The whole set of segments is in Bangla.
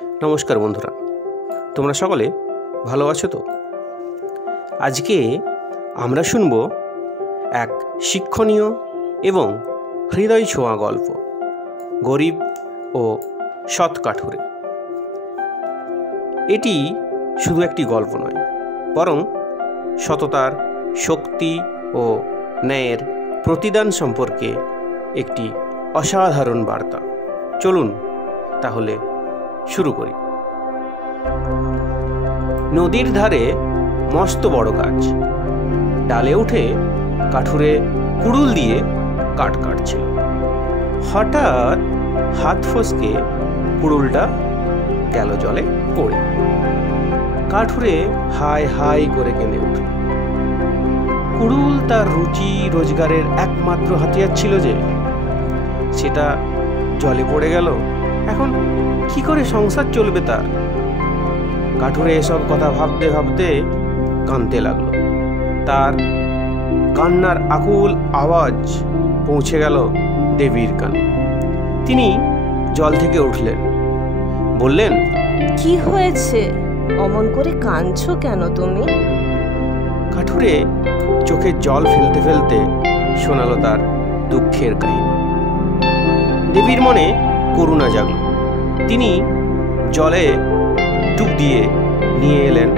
নমস্কার বন্ধুরা, তোমরা সকলে ভালো আছো তো? আজকে আমরা শুনব এক শিক্ষণীয় এবং হৃদয় ছোঁয়া গল্প, গরিব ও সৎ কাঠুরে। এটি শুধু একটি গল্প নয়, বরং সততার, শক্তি ও ন্যায়ের প্রতিদান সম্পর্কে একটি অসাধারণ বার্তা। চলুন তাহলে শুরু করি। নদীর ধারে মস্ত বড় গাছ, ডালে উঠে কাঠুরে কুড়ুল দিয়ে কাঠ কাটছিল। হঠাৎ হাত ফসকে কুড়ুলটা গেল জলে পড়ে। কাঠুরে হাই হাই করে কেঁদে উঠল। কুড়ুল তার রুচি রোজগারের একমাত্র হাতিয়ার ছিল, যে সেটা জলে পড়ে গেল। এখন কি করে সংসার চলবে তার? কাঠুরে এসব কথা ভাবতে ভাবতে কাঁদতে লাগলো। তার কান্নার আকুল আওয়াজ পৌঁছে গেল দেবীর কানে। তিনি জল থেকে উঠলেন, বললেন, কি হয়েছে? অমন করে কাঁদছো কেন তুমি? কাঠুরে চোখে জল ফেলতে ফেলতে শোনালো তার দুঃখের কাহিনী। দেবীর মনে করুণা জাগল। তিনি জলে ডুব দিয়ে নিয়ে এলেন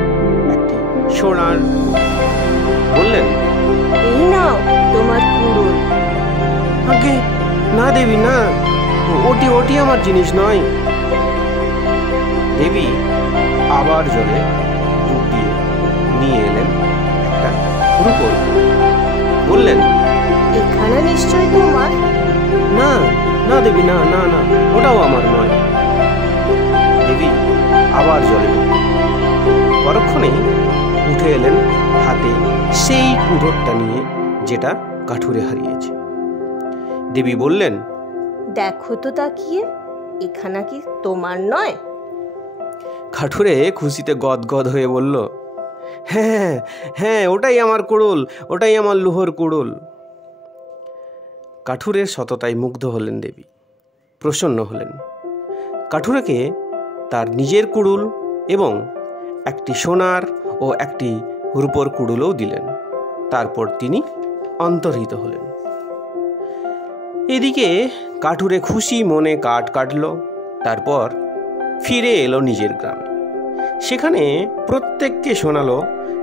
একটি সোনার কুড়ুল। বললেন, এই নাও তোমার কুড়ুল। আগে না দেবী, না, ওটি আমার জিনিস নয়। দেবী আবার জলে ডুব দিয়ে নিয়ে এলেন একটা রূপোর কুড়ুল। বললেন, এখানে নিশ্চয়ই তোমার। না না দেবী, না না না, ওটাও আমার নয়। দেবী আবার জলে ডুবলেন। পরক্ষণেই উঠে এলেন হাতে সেই কুড়োরটা নিয়ে, যেটা কাঠুরে হারিয়েছে। দেবী বললেন, দেখো তো তাকিয়ে, এখানে কি তোমার নয়? কাঠুরে খুশিতে গদগদ হয়ে বলল, হ্যাঁ হ্যাঁ, ওটাই আমার কুড়ুল, ওটাই আমার লোহর কুড়ুল। কাঠুরের সততায় মুগ্ধ হলেন দেবী, প্রসন্ন হলেন। কাঠুরেকে তার নিজের কুড়ুল এবং একটি সোনার ও একটি রূপোর কুড়ুলও দিলেন। তারপর তিনি অন্তর্হিত হলেন। এদিকে কাঠুরে খুশি মনে কাঠ কাটল। তারপর ফিরে এলো নিজের গ্রামে। সেখানে প্রত্যেককে শোনালো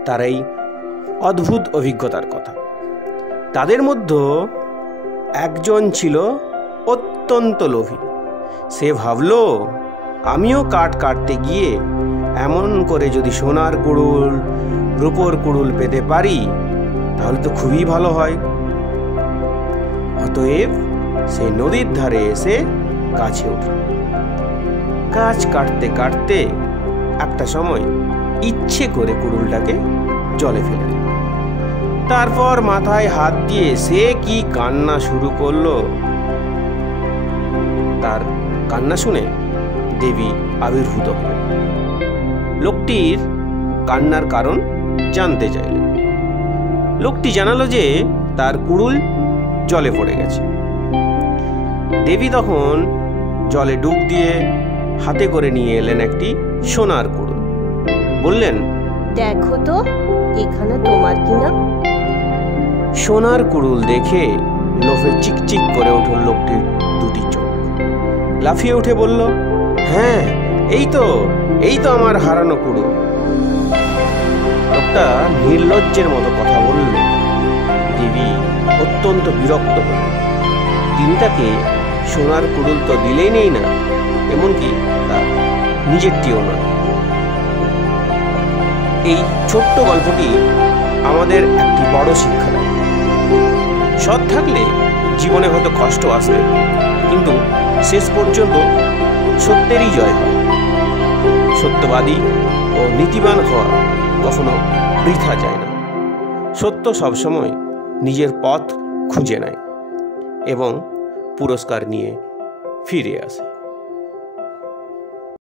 তার এই অদ্ভুত অভিজ্ঞতার কথা। তাদের মধ্যে একজন ছিল অত্যন্ত লোভী। সে ভাবল, আমিও কাঠ কাটতে গিয়ে এমন করে যদি সোনার কুড়ুল, রূপোর কুড়ুল পেতে পারি, তাহলে তো খুবই ভালো হয়। অতএব সে নদীর ধারে এসে গাছে উঠল। গাছ কাটতে কাটতে একটা সময় ইচ্ছে করে কুড়ুলটাকে জলে ফেলে দিল। তারপর মাথায় হাত দিয়ে সে কি কান্না শুরু করলো। তার কান্না শুনে দেবী আবির্ভূত হলেন। লোকটির কান্নার কারণ জানতে চাইলেন। লোকটি জানালো যে তার কুড়ুল জলে পড়ে গেছে। দেবী তখন জলে ডুব দিয়ে হাতে করে নিয়ে এলেন একটি সোনার কুড়ুল। বললেন, দেখো তো এখানে তোমার কিনা। সোনার কুড়ুল দেখে লোভে চিকচিক করে উঠল লোকটির দুটি চোখ। লাফিয়ে উঠে বলল, হ্যাঁ, এই তো আমার হারানো কুড়ুল। লোকটা নির্লজ্জের মতো কথা বলল। দেবী অত্যন্ত বিরক্ত হলেন। তিনি তাকে সোনার কুড়ুল তো দিলেই নেই না, এমনকি তার নিজেরটিও নয়। এই ছোট্ট গল্পটি আমাদের একটি বড় শিক্ষা দেয়। সৎ থাকলে জীবনে হয়তো কষ্ট আসবে, কিন্তু শেষ পর্যন্ত সত্যেরই জয় হয়। সত্যবাদী ও নীতিবান হওয়া কখনো বৃথা যায় না। সত্য সবসময় নিজের পথ খুঁজে নেয় এবং পুরস্কার নিয়ে ফিরে আসে।